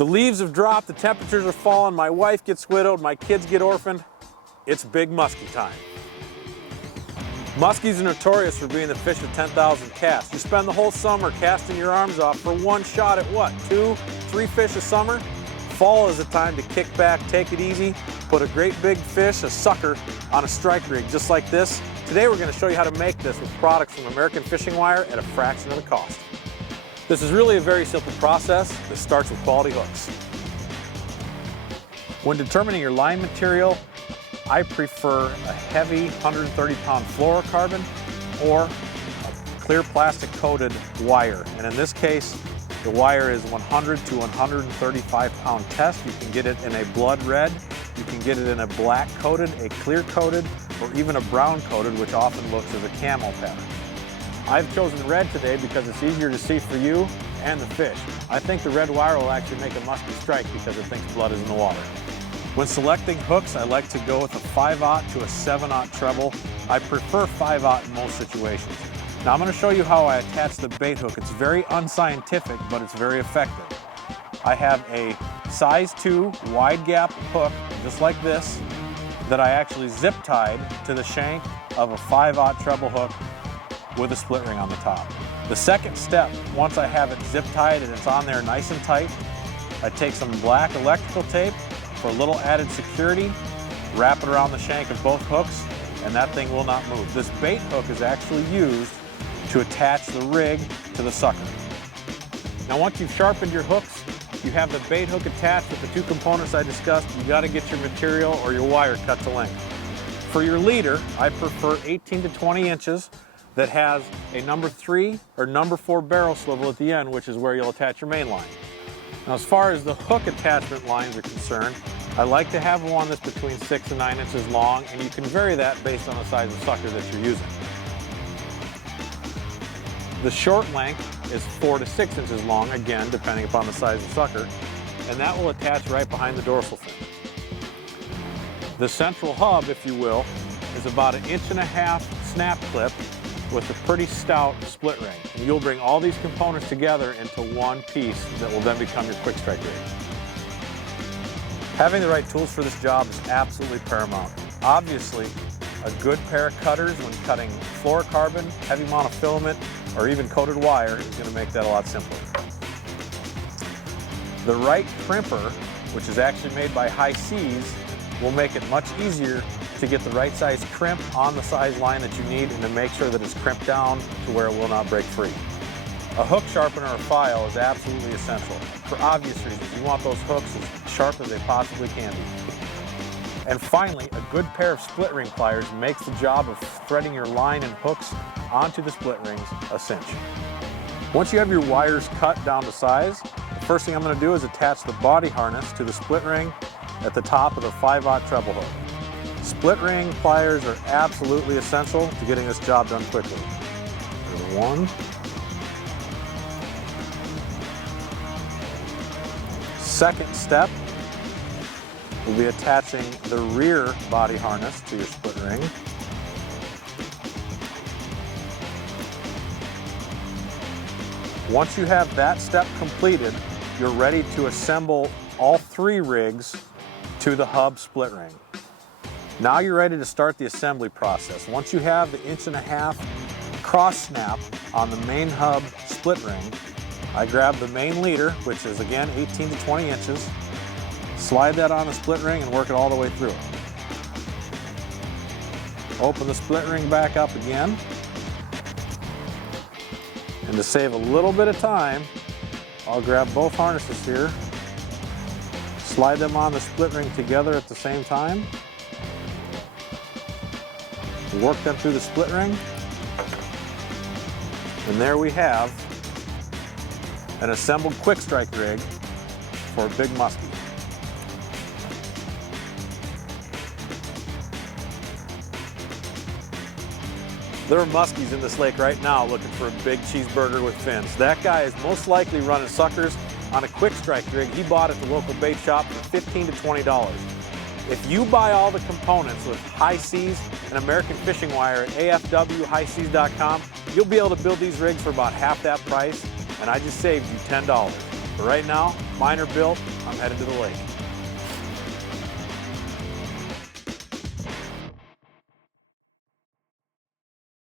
The leaves have dropped, the temperatures are falling, my wife gets widowed, my kids get orphaned. It's big muskie time. Muskies are notorious for being the fish of 10,000 casts. You spend the whole summer casting your arms off for one shot at what, 2, 3 fish a summer? Fall is the time to kick back, take it easy, put a great big fish, a sucker, on a strike rig just like this. Today we're going to show you how to make this with products from American Fishing Wire at a fraction of the cost. This is really a very simple process that starts with quality hooks. When determining your line material, I prefer a heavy 130-pound fluorocarbon or a clear plastic coated wire. And in this case, the wire is 100 to 135-pound test. You can get it in a blood red, you can get it in a black coated, a clear coated, or even a brown coated, which often looks as a camo pattern. I've chosen red today because it's easier to see for you and the fish. I think the red wire will actually make a musky strike because it thinks blood is in the water. When selecting hooks, I like to go with a 5/0 to a 7/0 treble. I prefer 5/0 in most situations. Now I'm going to show you how I attach the bait hook. It's very unscientific, but it's very effective. I have a size 2 wide gap hook, just like this, that I actually zip tied to the shank of a 5/0 treble hook with a split ring on the top. The second step, once I have it zip tied and it's on there nice and tight, I take some black electrical tape for a little added security, wrap it around the shank of both hooks, and that thing will not move. This bait hook is actually used to attach the rig to the sucker. Now once you've sharpened your hooks, you have the bait hook attached with the 2 components I discussed. You got to get your material or your wire cut to length. For your leader, I prefer 18 to 20 inches that has a number 3 or number 4 barrel swivel at the end, which is where you'll attach your main line. Now as far as the hook attachment lines are concerned, I like to have one that's between 6 and 9 inches long, and you can vary that based on the size of sucker that you're using. The short length is 4 to 6 inches long, again, depending upon the size of sucker, and that will attach right behind the dorsal fin. The central hub, if you will, is about 1.5 inch snap clip with a pretty stout split ring. And you'll bring all these components together into one piece that will then become your quick strike rig. Having the right tools for this job is absolutely paramount. Obviously, a good pair of cutters when cutting fluorocarbon, heavy monofilament, or even coated wire is going to make that a lot simpler. The right crimper, which is actually made by High Seas, will make it much easier to get the right size crimp on the size line that you need and to make sure that it's crimped down to where it will not break free. A hook sharpener or file is absolutely essential. For obvious reasons, you want those hooks as sharp as they possibly can be. And finally, a good pair of split ring pliers makes the job of threading your line and hooks onto the split rings a cinch. Once you have your wires cut down to size, the first thing I'm going to do is attach the body harness to the split ring at the top of the 5/0 treble hook. Split ring pliers are absolutely essential to getting this job done quickly. There's one. Second step will be attaching the rear body harness to your split ring. Once you have that step completed, you're ready to assemble all 3 rigs to the hub split ring. Now you're ready to start the assembly process. Once you have the 1.5 inch cross snap on the main hub split ring, I grab the main leader, which is again 18 to 20 inches, slide that on the split ring and work it all the way through. Open the split ring back up again. And to save a little bit of time, I'll grab both harnesses here, slide them on the split ring together at the same time, work them through the split ring, and there we have an assembled quick strike rig for a big muskie. There are muskies in this lake right now looking for a big cheeseburger with fins. That guy is most likely running suckers on a quick strike rig he bought at the local bait shop for $15 to $20. If you buy all the components with High Seas and American Fishing Wire at afwhighseas.com, you'll be able to build these rigs for about half that price, and I just saved you $10. But right now, mine are built, I'm headed to the lake.